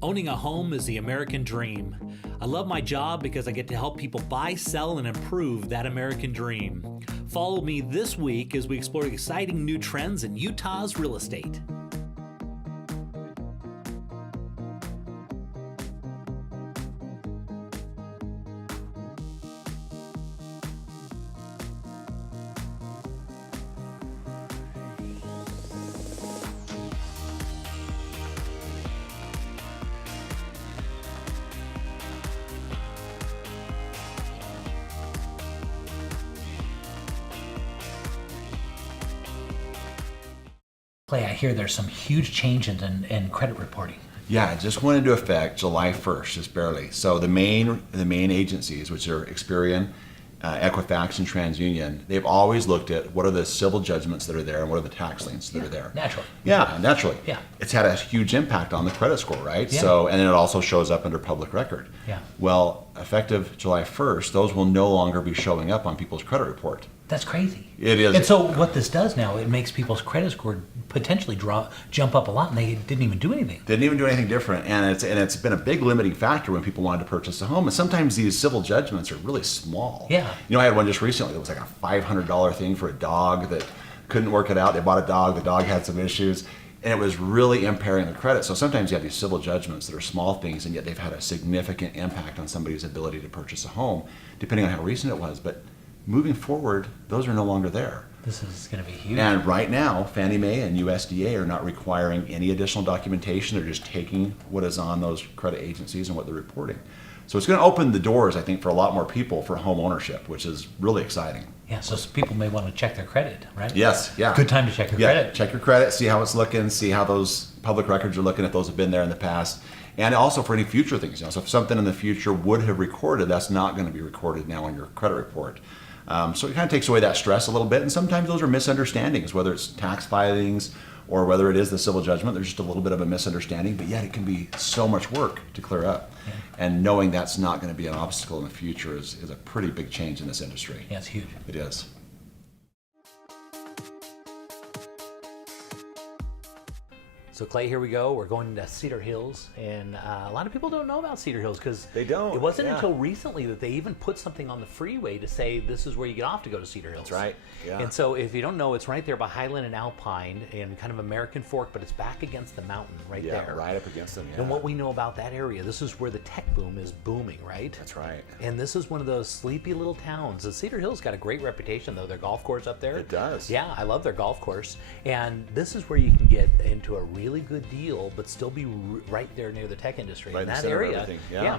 Owning a home is the American dream. I love my job because I get to help people buy, sell, and improve that American dream. Follow me this week as we explore exciting new trends in Utah's real estate. Clay, I hear there's some huge changes in credit reporting. Yeah, it just went into effect July 1st, just barely. So the main agencies, which are Experian, Equifax, and TransUnion, they've always looked at what are the civil judgments that are there and what are the tax liens that are there. Naturally. Yeah, naturally. Yeah. It's had a huge impact on the credit score, right? Yeah. So, and then it also shows up under public record. Yeah. Well, effective July 1st, those will no longer be showing up on people's credit report. That's crazy. It is. And so what this does now, it makes people's credit score potentially jump up a lot, and they didn't even do anything. Didn't even do anything different, and it's been a big limiting factor when people wanted to purchase a home. And sometimes these civil judgments are really small. Yeah. I had one just recently that was like a $500 thing for a dog that couldn't work it out. They bought a dog. The dog had some issues, and it was really impairing the credit. So sometimes you have these civil judgments that are small things, and yet they've had a significant impact on somebody's ability to purchase a home, depending on how recent it was. But moving forward, those are no longer there. This is going to be huge. And right now, Fannie Mae and USDA are not requiring any additional documentation. They're just taking what is on those credit agencies and what they're reporting. So it's going to open the doors, I think, for a lot more people for home ownership, which is really exciting. Yeah, so people may want to check their credit, right? Yes, yeah. Good time to check your credit. Check your credit, see how it's looking, see how those public records are looking, if those have been there in the past. And also for any future things. So if something in the future would have recorded, that's not going to be recorded now on your credit report. So it kind of takes away that stress a little bit, and sometimes those are misunderstandings, whether it's tax filings or whether it is the civil judgment. There's just a little bit of a misunderstanding, but yet it can be so much work to clear up. Yeah. And knowing that's not going to be an obstacle in the future is a pretty big change in this industry. Yeah, it's huge. It is. So Clay, here we go. We're going to Cedar Hills, and a lot of people don't know about Cedar Hills because They don't, It wasn't yeah. until recently that they even put something on the freeway to say this is where you get off to go to Cedar Hills. That's right, yeah. And so if you don't know, it's right there by Highland and Alpine in kind of American Fork, but it's back against the mountain right there. Right up against them. Yeah. And what we know about that area, this is where the tech boom is booming, right? That's right. And this is one of those sleepy little towns. And Cedar Hills got a great reputation, though. Their golf course up there. It does. Yeah, I love their golf course. And this is where you can get into a really good deal, but still be right there near the tech industry. Right in in the that center of area, everything, yeah.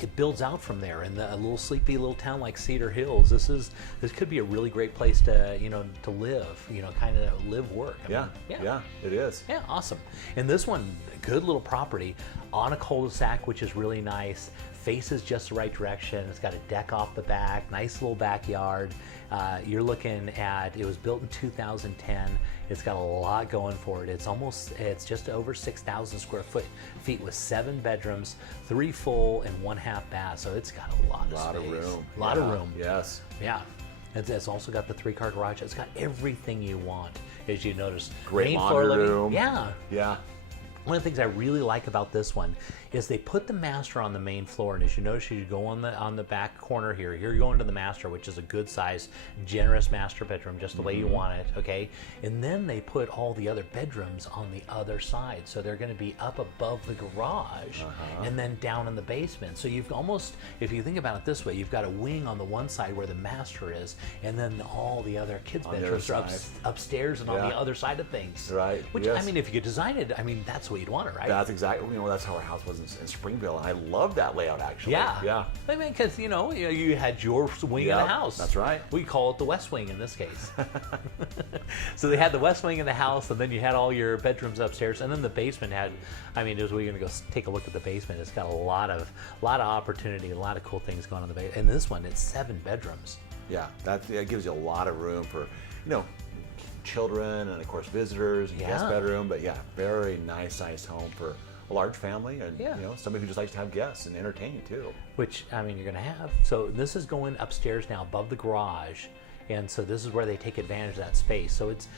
it builds out from there. And a little sleepy little town like Cedar Hills, this could be a really great place to to live. Kind of live, work. I mean, Yeah, it is. yeah, awesome. And this one, good little property on a cul-de-sac, which is really nice. Faces just the right direction. It's got a deck off the back, nice little backyard. You're looking at, it was built in 2010. It's got a lot going for it. It's just over 6,000 square feet with 7 bedrooms, 3 full and 1 half bath. So it's got a lot of space. room. A lot of room. Yes. Yeah. It's also got the 3-car garage. It's got everything you want, as you notice. Great Main laundry floor living. room. Yeah. Yeah. One of the things I really like about this one is they put the master on the main floor, and as you notice, you go on the back corner here. Here you're going to the master, which is a good size, generous master bedroom, just the way you want it, okay? And then they put all the other bedrooms on the other side, so they're going to be up above the garage and then down in the basement. So you've almost, if you think about it this way, you've got a wing on the one side where the master is, and then all the other kids' bedrooms are upstairs and on the other side of things. Right. Which, yes. I mean, if you could design it, I mean, that's the way you'd want it, right? That's exactly, that's how our house was in Springville, and I love that layout, actually. Yeah. I mean, because, you had your wing of the house. That's right. We call it the West Wing in this case. So they had the West Wing of the house, and then you had all your bedrooms upstairs, and then the basement had, as we're going to go take a look at the basement, it's got a lot of opportunity, a lot of cool things going on in the basement. And this one, it's 7 bedrooms. Yeah, that gives you a lot of room for, children and, of course, visitors and guest bedroom. But, very nice home for a large family and, somebody who just likes to have guests and entertain, too. Which, you're going to have. So this is going upstairs now above the garage. And so this is where they take advantage of that space. So it's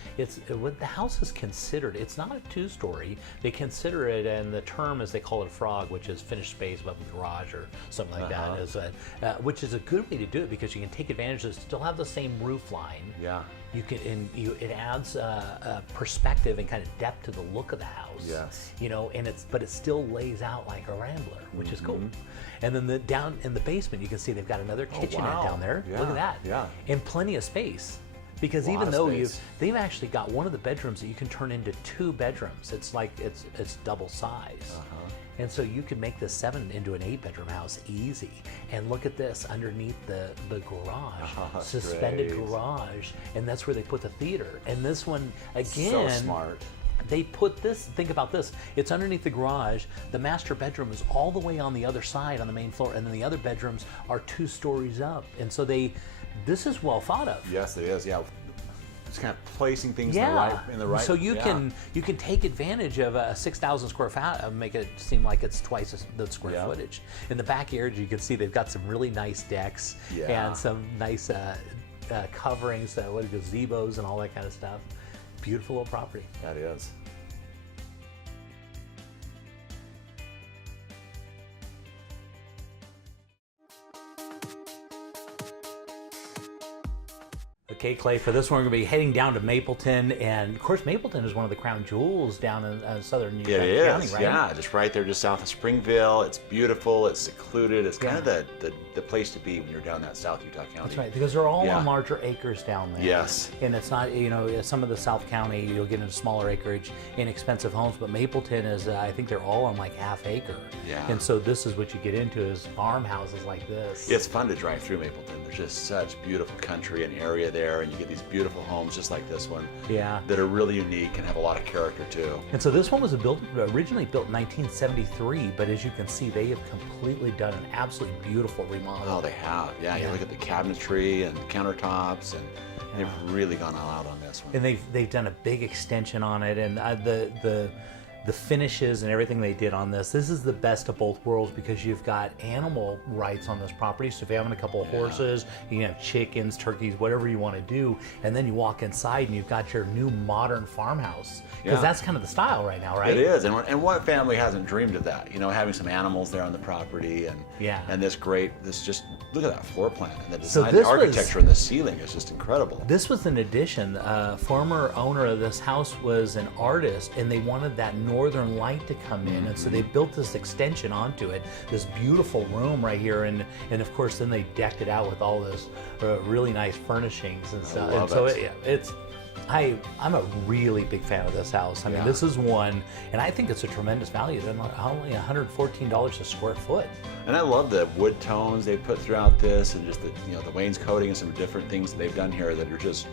what the house is considered. It's not a 2-story. They consider it, and the term is they call it a frog, which is finished space above the garage or something like that. Is which is a good way to do it because you can take advantage of it, still have the same roof line. Yeah. You can, it adds a perspective and kind of depth to the look of the house. Yes. You know, but it still lays out like a rambler, which is cool. And then down in the basement, you can see they've got another kitchenette down there. Yeah. Look at that. Yeah. And plenty of space. Because Lot even of though space. they've actually got one of the bedrooms that you can turn into 2 bedrooms. It's like it's double size. And so you could make this 7 into an 8-bedroom house easy. And look at this underneath the garage, suspended great. garage, and that's where they put the theater. And this one again, So smart. they put this. Think about this. It's underneath the garage. The master bedroom is all the way on the other side on the main floor, and then the other bedrooms are 2 stories up. And so this is well thought of. Yes, it is. Yeah. It's kind of placing things Yeah. in the right. So you can take advantage of a 6,000 square foot and make it seem like it's twice the square Yeah. footage. In the backyard, you can see they've got some really nice decks Yeah. and some nice coverings, gazebos and all that kind of stuff. Beautiful little property. That is. Okay, Clay, for this one, we're going to be heading down to Mapleton. And, of course, Mapleton is one of the crown jewels down in southern New York It County, is, right? yeah, just right there, just south of Springville. It's beautiful, it's secluded. It's kind of the place to be when you're down that South Utah County. That's right, because they're all Yeah. on larger acres down there. Yes. And it's not, some of the South County, you'll get into smaller acreage, inexpensive homes, but Mapleton is, I think they're all on like half acre. Yeah. And so this is what you get into is farmhouses like this. It's fun to drive through Mapleton. There's just such beautiful country and area there, and you get these beautiful homes just like this one. Yeah. That are really unique and have a lot of character too. And so this one was originally built in 1973, but as you can see, they have completely done an absolutely beautiful remodel. Oh, they have. Yeah, you look at the cabinetry and the countertops, and they've really gone all out on this one. And they've done a big extension on it, and the finishes and everything they did on this. This is the best of both worlds because you've got animal rights on this property. So if you're having a couple of horses, you can have chickens, turkeys, whatever you want to do, and then you walk inside and you've got your new modern farmhouse because that's kind of the style right now, right? It is, and what family hasn't dreamed of that? Having some animals there on the property, and just look at that floor plan and the design, the architecture, and the ceiling is just incredible. This was an addition. Former owner of this house was an artist, and they wanted that northern light to come in, and so they built this extension onto it, this beautiful room right here, and of course then they decked it out with all this really nice furnishings and stuff. love it's I'm a really big fan of this house. I mean, this is one, and I think it's a tremendous value. They're only $114 a square foot. And I love the wood tones they put throughout this, and just the wainscoting and some different things that they've done here that are just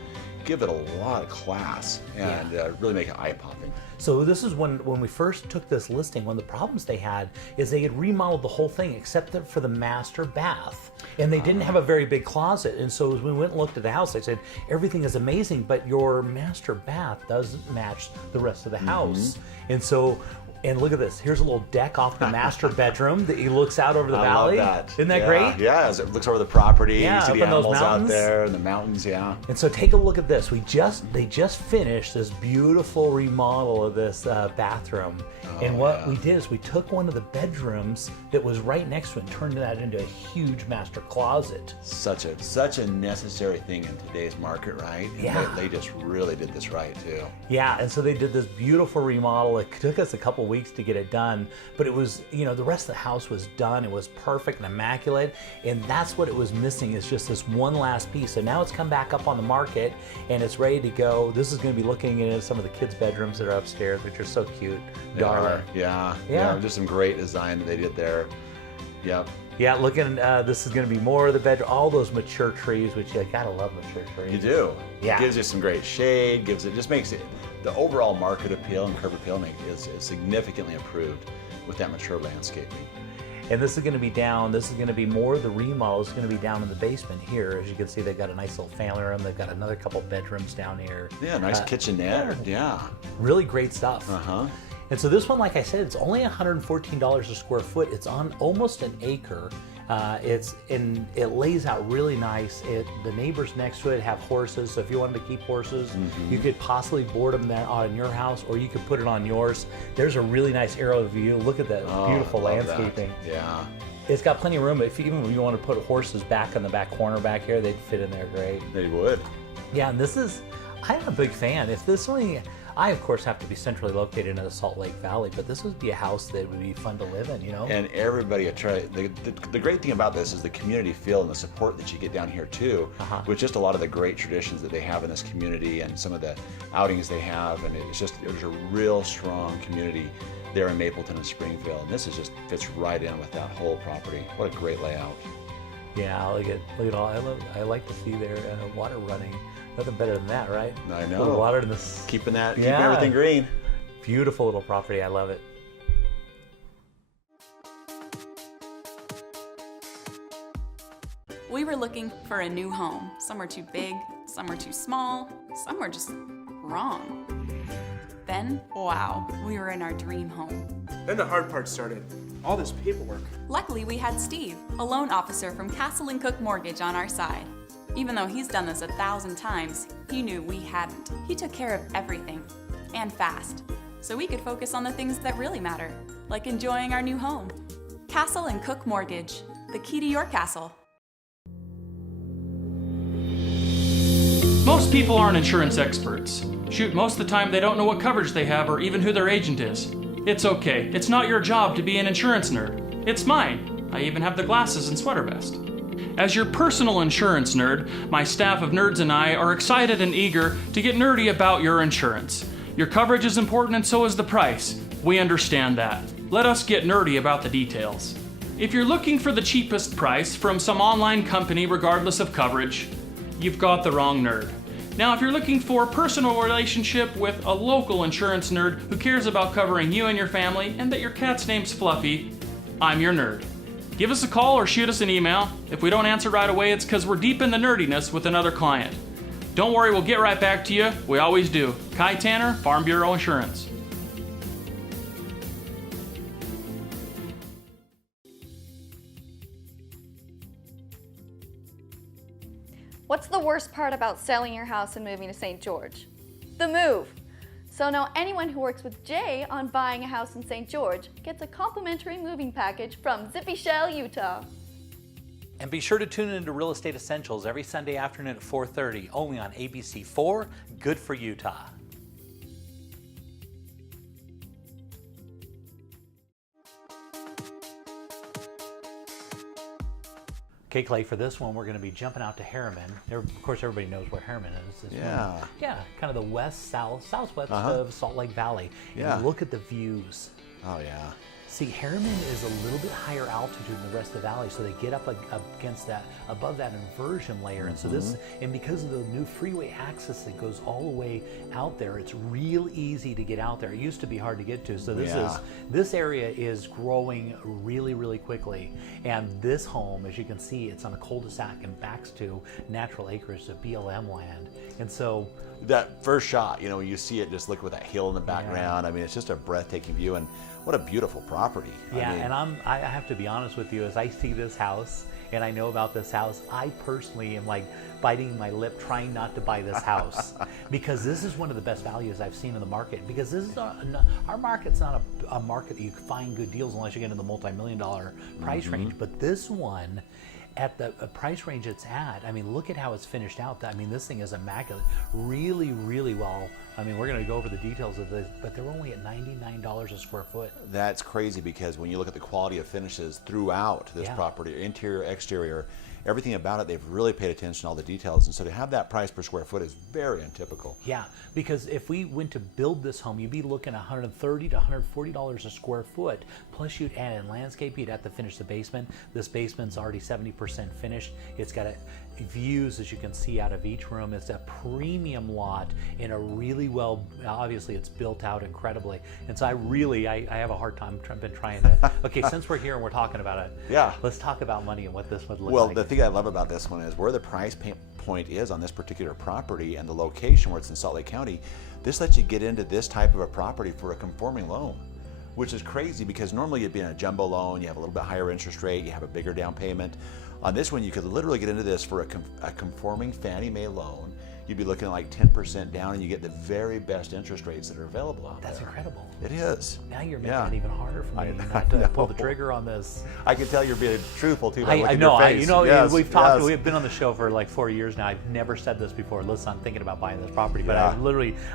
give it a lot of class and really make it eye-popping. So this is when we first took this listing, one of the problems they had is they had remodeled the whole thing except for the master bath. And they didn't have a very big closet. And so as we went and looked at the house, they said, everything is amazing, but your master bath doesn't match the rest of the house. And so, and look at this. Here's a little deck off the master bedroom that he looks out over the valley. I love that. Isn't that great? Yeah, as it looks over the property, Yeah, you see up the in those animals out mountains. there and the mountains, And so take a look at this. They just finished this beautiful remodel of this bathroom. And what we did is we took one of the bedrooms that was right next to it and turned that into a huge master closet. Such a necessary thing in today's market, right? And Yeah. they just really did this right too. Yeah, and so they did this beautiful remodel. It took us a couple weeks to get it done, but it was, the rest of the house was done. It was perfect and immaculate, and that's what it was missing is just this one last piece. So now it's come back up on the market, and it's ready to go. This is going to be looking into some of the kids' bedrooms that are upstairs, which are so cute. Darling. Yeah, just some great design that they did there. Yep. Yeah, this is going to be more of the bedroom, all those mature trees, which I gotta love mature trees. You do. Yeah. It gives you some great shade, just makes it, the overall market appeal and curb appeal is significantly improved with that mature landscaping. And this is going to be down, this is going to be more of the remodel. It's going to be down in the basement here. As you can see, they've got a nice little family room. They've got another couple bedrooms down here. Yeah, nice kitchenette. Yeah. Really great stuff. Uh-huh. And so this one, like I said, it's only $114 a square foot. It's on almost an acre. It lays out really nice. The neighbors next to it have horses, so if you wanted to keep horses, you could possibly board them there on your house, or you could put it on yours. There's a really nice aerial view. Look at that beautiful love landscaping. that. Yeah. It's got plenty of room. Even if you want to put horses back in the back corner back here, they'd fit in there great. They would. Yeah, and I'm a big fan. If this only, I of course have to be centrally located in the Salt Lake Valley, but this would be a house that would be fun to live in, you know? And everybody, the great thing about this is the community feel and the support that you get down here too, with just a lot of the great traditions that they have in this community and some of the outings they have, and there's a real strong community there in Mapleton and Springfield, and this fits right in with that whole property. What a great layout. Yeah, look at all. I like to see their water running. Nothing better than that, right? I know. The water in this. Keeping everything green. Beautiful little property. I love it. We were looking for a new home. Some were too big, some were too small, some were just wrong. Then, wow, we were in our dream home. Then the hard part started. All this paperwork. Luckily, we had Steve, a loan officer from Castle and Cook Mortgage, on our side. Even though he's done this 1,000 times, he knew we hadn't. He took care of everything, and fast, so we could focus on the things that really matter, like enjoying our new home. Castle and Cook Mortgage, the key to your castle. Most people aren't insurance experts. Shoot, most of the time they don't know what coverage they have or even who their agent is. It's okay. It's not your job to be an insurance nerd. It's mine. I even have the glasses and sweater vest. As your personal insurance nerd, my staff of nerds and I are excited and eager to get nerdy about your insurance. Your coverage is important and so is the price. We understand that. Let us get nerdy about the details. If you're looking for the cheapest price from some online company regardless of coverage, you've got the wrong nerd. Now, if you're looking for a personal relationship with a local insurance nerd who cares about covering you and your family and that your cat's name's Fluffy, I'm your nerd. Give us a call or shoot us an email. If we don't answer right away, it's because we're deep in the nerdiness with another client. Don't worry, we'll get right back to you. We always do. Kai Tanner, Farm Bureau Insurance. What's the worst part about selling your house and moving to St. George? The move. So now anyone who works with Jay on buying a house in St. George gets a complimentary moving package from Zippy Shell, Utah. And be sure to tune into Real Estate Essentials every Sunday afternoon at 4:30, only on ABC4, Good for Utah. Okay, Clay, for this one, we're going to be jumping out to Harriman. Of course, everybody knows where Harriman is. Yeah, kind of the southwest of Salt Lake Valley. Yeah. And look at the views. Oh, yeah. See, Harriman is a little bit higher altitude than the rest of the valley, so they get up against that, above that inversion layer. And so because of the new freeway access that goes all the way out there, it's real easy to get out there. It used to be hard to get to. So this area is growing really, really quickly. And this home, as you can see, it's on a cul-de-sac and backs to natural acreage of BLM land. And so that first shot, you see it, just look with that hill in the background. I mean, it's just a breathtaking view, and what a beautiful property. Yeah, and I have to be honest with you, as I see this house and I know about this house, I personally am like biting my lip trying not to buy this house because this is one of the best values I've seen in the market, because this is our market's not a market that you find good deals unless you get into the multi-million-dollar price range, but this one, at the price range it's at, I mean, look at how it's finished out. I mean, this thing is immaculate. Really, really well. I mean, we're going to go over the details of this, but they're only at $99 a square foot. That's crazy, because when you look at the quality of finishes throughout this property, interior, exterior, everything about it, they've really paid attention to all the details. And so to have that price per square foot is very untypical. Yeah, because if we went to build this home, you'd be looking at $130 to $140 a square foot. Plus you'd add in landscape, you'd have to finish the basement. This basement's already 70% finished. It's got views, as you can see, out of each room. It's a premium lot in a really well, obviously it's built out incredibly. And so I have a hard time been trying to, okay, since we're here and we're talking about it, let's talk about money and what this would look like. Well, the thing I love about this one is where the price point is on this particular property and the location where it's in Salt Lake County. This lets you get into this type of a property for a conforming loan. which is crazy because normally you'd be in a jumbo loan, you have a little bit higher interest rate, you have a bigger down payment. On this one, you could literally get into this for a conforming Fannie Mae loan. You'd be looking at like 10% down, and you get the very best interest rates that are available out there. That's incredible. It is. Now you're making Yeah. it even harder for me I not to know. pull the trigger on this. I can tell you're being truthful too. By I looking know, at your face. you know, Yes, we've talked, yes. we've been on the show for like 4 years now. I've never said this before. Listen, I'm thinking about buying this property, but Yeah.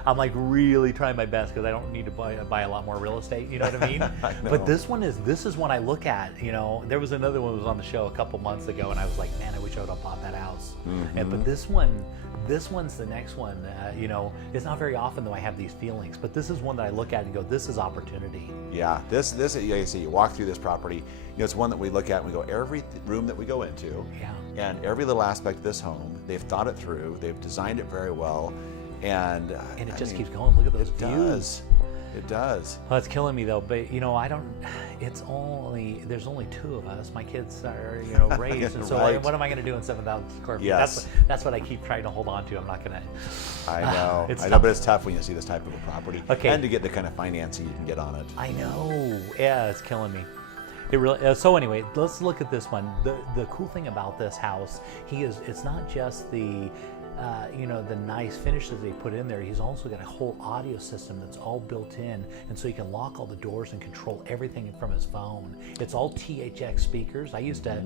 I'm like really trying my best because I don't need to buy a lot more real estate. You know what I mean? I know. But this is one I look at. You know, there was another one that was on the show a couple months ago, and I was like, man, I wish I would have bought that house. Mm-hmm. But this one's the next one. You know, it's not very often though I have these feelings, but this is one that I look at and go, this is opportunity. Yeah, this you see, you walk through this property. You know, it's one that we look at and we go, every room that we go into, Yeah. and every little aspect of this home, they've thought it through. They've designed it very well, and And it I just mean, keeps going. Look at those It views. does. It does. Well, it's killing me though, but you know, there's only 2 of us. My kids are, you know, raised, and so Right. what am I going to do in 7,000 square feet? Yes. That's what I keep trying to hold on to. I'm not going to. I know. It's I know, tough. but it's tough when you see this type of a property, Okay. and to get the kind of financing you can get on it. I know. Yeah, it's killing me. It really. So anyway, let's look at this one. The cool thing about this house, it's not just the. The nice finishes they put in there. He's also got a whole audio system that's all built in, and so he can lock all the doors and control everything from his phone. It's all THX speakers. I used to,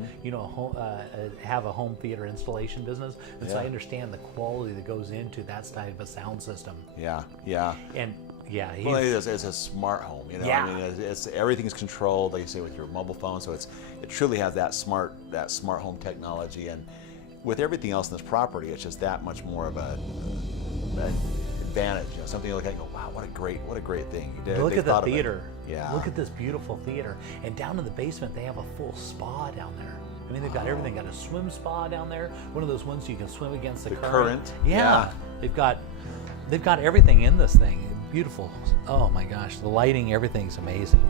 have a home theater installation business, and so I understand the quality that goes into that type of sound system. Yeah, yeah. And yeah, Well, it's a smart home, you know. Yeah. I mean, it's everything's controlled, like you say, with your mobile phone. So it truly has that smart home technology, and with everything else in this property, it's just that much more of an advantage. You know, something you look at and go, wow, what a great thing. look They at the thought of it. theater. Yeah. Look at this beautiful theater. And down in the basement, they have a full spa down there. I mean, they've got everything. Got a swim spa down there. One of those ones you can swim against the current. Yeah. They've got everything in this thing. Beautiful. Oh my gosh, the lighting, everything's amazing.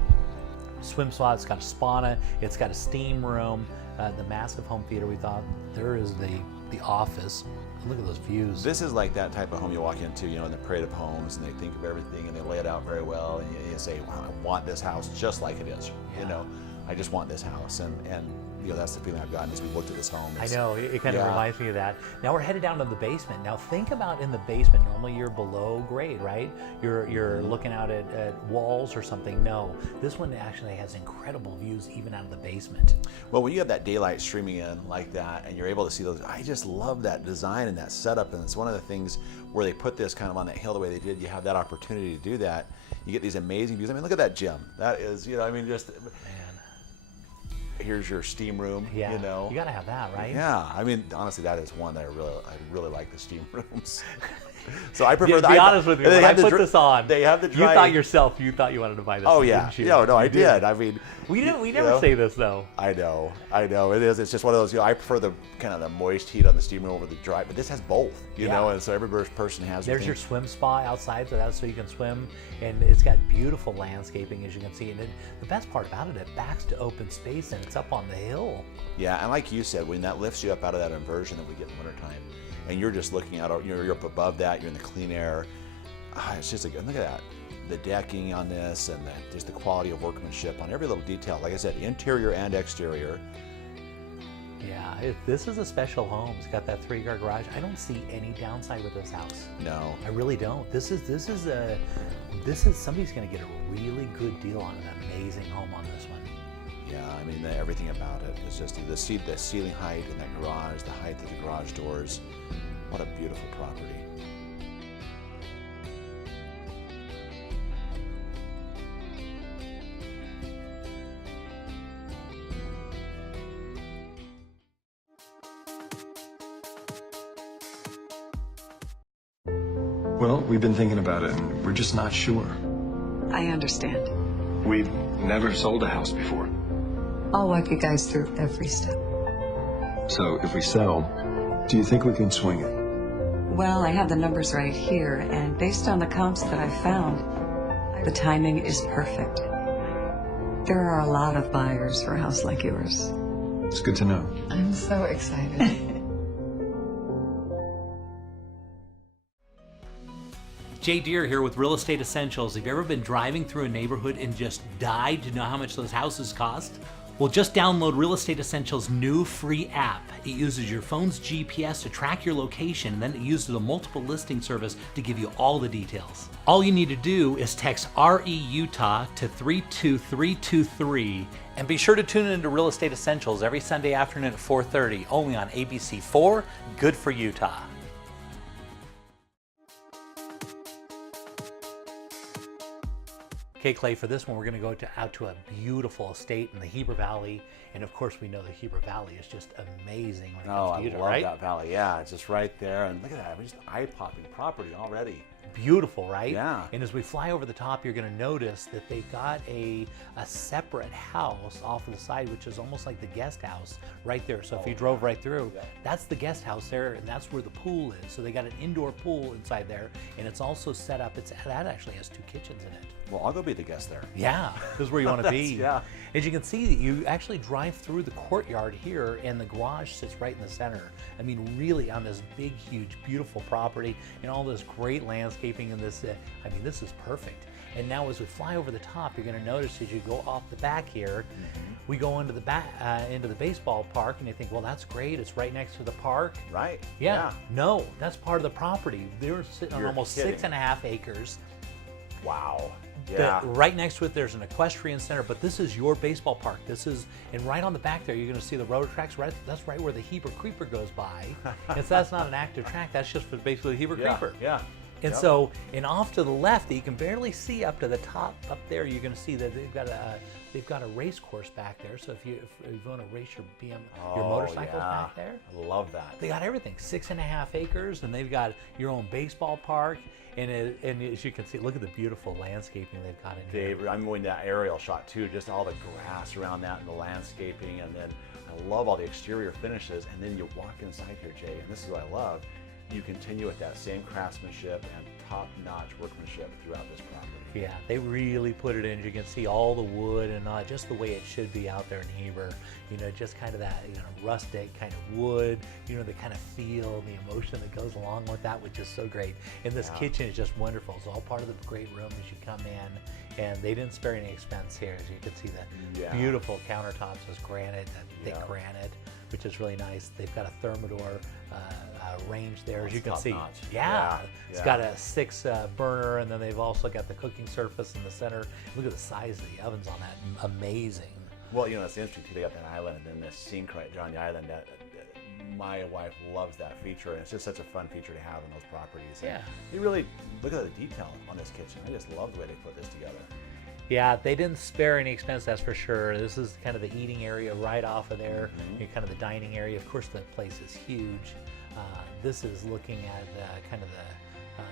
Swim spa. It's got a sauna. It's got a steam room. The massive home theater. We thought there is the office. Look at those views. This is like that type of home you walk into, you know, in the parade of homes, and they think of everything and they lay it out very well, and you say, wow, I want this house just like it is. You know, I just want this house, and you know, that's the feeling I've gotten as we looked at this home. I know, it kind of Yeah. reminds me of that. Now we're headed down to the basement. Now think about in the basement, normally you're below grade, right? You're looking out at walls or something. No, this one actually has incredible views even out of the basement. Well, when you have that daylight streaming in like that, and you're able to see those, I just love that design and that setup. And it's one of the things where they put this kind of on that hill the way they did. You have that opportunity to do that. You get these amazing views. I mean, look at that gym. That is, you know, I mean, just here's your steam room. Yeah, You know, you got to have that, right? yeah. I mean, honestly, that is one that I really like the steam rooms. So I prefer. To be honest with you, when I put this on, they have the you dry. thought you wanted to buy this. Oh thing, yeah, didn't you? no, I You did. I mean, We you never know? say this though. I know. It is. It's just one of those. You know, I prefer the kind of the moist heat on the steam room over the dry, but this has both. You Yeah. know, and so every person has. There's thing. your swim spa outside, so that's so you can swim, and it's got beautiful landscaping as you can see. And the best part about it backs to open space, and it's up on the hill. Yeah, and like you said, when that lifts you up out of that inversion that we get in the wintertime, and you're just looking out, you're up above that, you're in the clean air. It's just look at that, the decking on this, and just the quality of workmanship on every little detail. Like I said, interior and exterior. Yeah, this is a special home. It's got that 3-car garage. I don't see any downside with this house. No. I really don't. This is somebody's going to get a really good deal on an amazing home on this one. Yeah, I mean, everything about it is just the ceiling height in that garage, the height of the garage doors. What a beautiful property. Well, we've been thinking about it, and we're just not sure. I understand. We've never sold a house before. I'll walk you guys through every step. So if we sell, do you think we can swing it? Well, I have the numbers right here, and based on the comps that I found, the timing is perfect. There are a lot of buyers for a house like yours. It's good to know. I'm so excited. Jay Deere here with Real Estate Essentials. Have you ever been driving through a neighborhood and just died to know how much those houses cost? Well, just download Real Estate Essentials' new free app. It uses your phone's GPS to track your location, and then it uses a multiple listing service to give you all the details. All you need to do is text RE-UTAH to 32323, and be sure to tune into Real Estate Essentials every Sunday afternoon at 4:30, only on ABC4, good for Utah. Okay, Clay, for this one, we're going to go out to a beautiful estate in the Heber Valley. And of course, we know the Heber Valley is just amazing when it comes to Utah, love right? that valley. Yeah, it's just right there. And look at that, just eye-popping property already. Beautiful, right? Yeah. And as we fly over the top, you're going to notice that they've got a separate house off of the side, which is almost like the guest house right there. So if you drove right through, that's the guest house there, and that's where the pool is. So they got an indoor pool inside there, and it's also set up. That actually has 2 kitchens in it. Well, I'll go be the guest there. Yeah, this is where you want to be. Yeah. As you can see, you actually drive through the courtyard here, and the garage sits right in the center. I mean, really on this big, huge, beautiful property, and all this great landscaping in this. I mean, this is perfect. And now as we fly over the top, you're going to notice as you go off the back here, we go into the into the baseball park, and you think, well, that's great. It's right next to the park. Right. Yeah. No, that's part of the property. They're sitting on You're almost kidding. 6.5 acres. Wow. Yeah. Right next to it, there's an equestrian center, but this is your baseball park. And right on the back there, you're going to see the road tracks. Right, that's right where the Heber Creeper goes by. And so that's not an active track. That's just for basically the Heber Creeper. Yeah. And so, and off to the left, that you can barely see up to the top up there, you're going to see that they've got a race course back there. So if you want to race your motorcycles back there, I love that. they got everything. 6.5 acres, and they've got your own baseball park. And as you can see, look at the beautiful landscaping they've got in here. Dave, I'm going that aerial shot too, just all the grass around that and the landscaping, and then I love all the exterior finishes. And then you walk inside here, Jay, and this is what I love. You continue with that same craftsmanship and top-notch workmanship throughout this property. Yeah, they really put it in. You can see all the wood and just the way it should be out there in Heber. You know, just kind of that, rustic kind of wood, the kind of feel, the emotion that goes along with that, which is so great. And this kitchen is just wonderful. It's all part of the great room as you come in. And they didn't spare any expense here. As you can see, the beautiful countertops is granite, that thick granite, which is really nice. They've got a Thermador range there, as you can see. It's got a 6 burner, and then they've also got the cooking surface in the center. Look at the size of the ovens on that. Amazing. Well, it's interesting too. They got that island and then this sink right there on the island. That my wife loves that feature, and it's just such a fun feature to have in those properties. And you really look at the detail on this kitchen. I just love the way they put this together. Yeah, they didn't spare any expense, that's for sure. This is kind of the eating area right off of there, kind of the dining area. Of course, the place is huge. This is looking at kind of the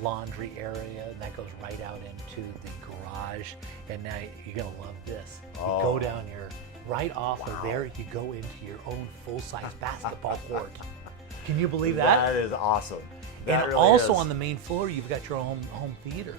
laundry area, and that goes right out into the garage. And now you're going to love this. You go down here, right off of there, you go into your own full-size basketball court. Can you believe that? That is awesome. That And really also is. on the main floor, you've got your own home theater.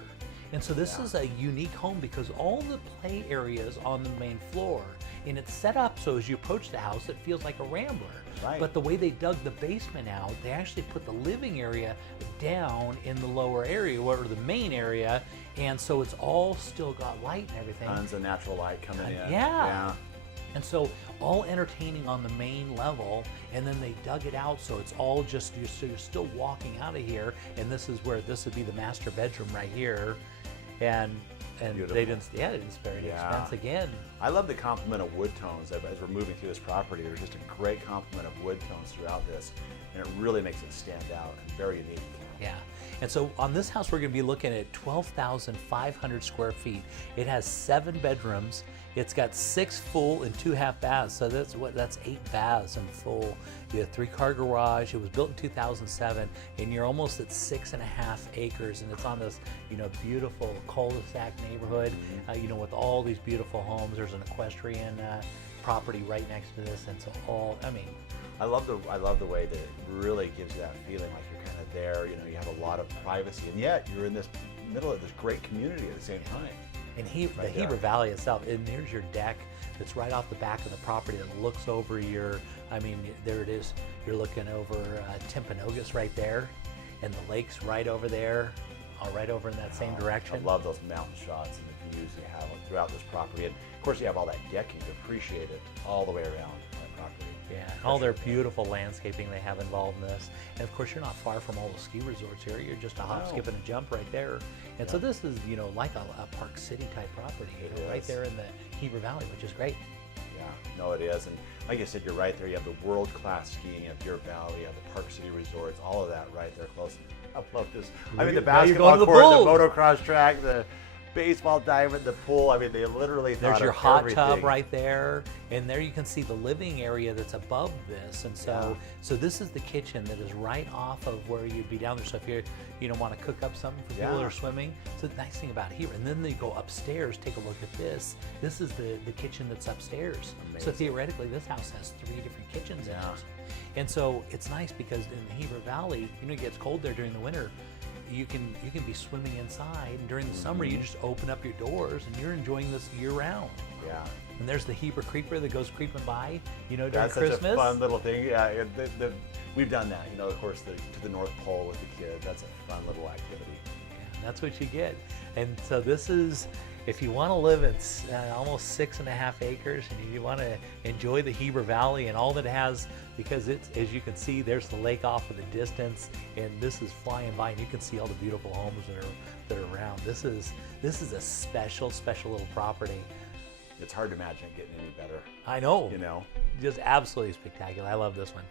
And so this is a unique home because all the play areas on the main floor, and it's set up so as you approach the house, it feels like a Rambler. Right. But the way they dug the basement out, they actually put the living area down in the lower area, or the main area, and so it's all still got light and everything. Tons of natural light coming in. Yeah. And so all entertaining on the main level, and then they dug it out so it's all just, you're still walking out of here, and this would be the master bedroom right here. And Beautiful. they didn't spare any expense again. I love the complement of wood tones as we're moving through this property. There's just a great complement of wood tones throughout this, and it really makes it stand out and very unique. Yeah. And so on this house, we're going to be looking at 12,500 square feet. It has 7 bedrooms. It's got 6 full and 2 half baths. So that's 8 baths in full. You have 3-car garage. It was built in 2007, and you're almost at 6.5 acres. And it's on this, beautiful cul-de-sac neighborhood, with all these beautiful homes. There's an equestrian property right next to this. And so I love the way that it really gives you that feeling like you're kind of there. You have a lot of privacy, and yet you're in this middle of this great community at the same time. And the Heber Valley itself, and there's your deck that's right off the back of the property that looks over there it is. You're looking over Timpanogos right there, and the lake's right over there. right over in that same I direction. love those mountain shots and the views you have throughout this property. And of course, you have all that decking to appreciate it all the way around that property. Yeah, and all their beautiful landscaping they have involved in this. And of course, you're not far from all the ski resorts here. You're just a hop, skip, and a jump right there. And so this is, like a Park City type property, right is. there in the Heber Valley, which is great. Yeah, no, it is. And like I said, you're right there. You have the world-class skiing at Deer Valley. You have the Park City resorts, all of that right there close. I love this. I mean, the Now you're going basketball to the court, the pool. motocross track, the baseball diamond, the pool. I mean, they literally There's thought your of hot everything. tub right there, and there you can see the living area that's above this. And so this is the kitchen that is right off of where you'd be down there. So if you don't want to cook up something for people that are swimming, so the nice thing about here, and then they go upstairs, take a look at this. This is the kitchen that's upstairs. So theoretically, this house has 3 different kitchens in it. And so it's nice because in the Heber Valley, it gets cold there during the winter. You can be swimming inside, and during the summer you just open up your doors and you're enjoying this year round. Yeah. And there's the Heber Creeper that goes creeping by, during That's Christmas. such a fun little thing. Yeah, we've done that. Of course, to the North Pole with the kids. That's a fun little activity. Yeah, that's what you get. And so this is, if you want to live in almost 6.5 acres and you want to enjoy the Heber Valley and all that it has, because it's, as you can see, there's the lake off in the distance, and this is flying by, and you can see all the beautiful homes that are around. This is a special little property. It's hard to imagine it getting any better. I know. You know. Just absolutely spectacular. I love this one.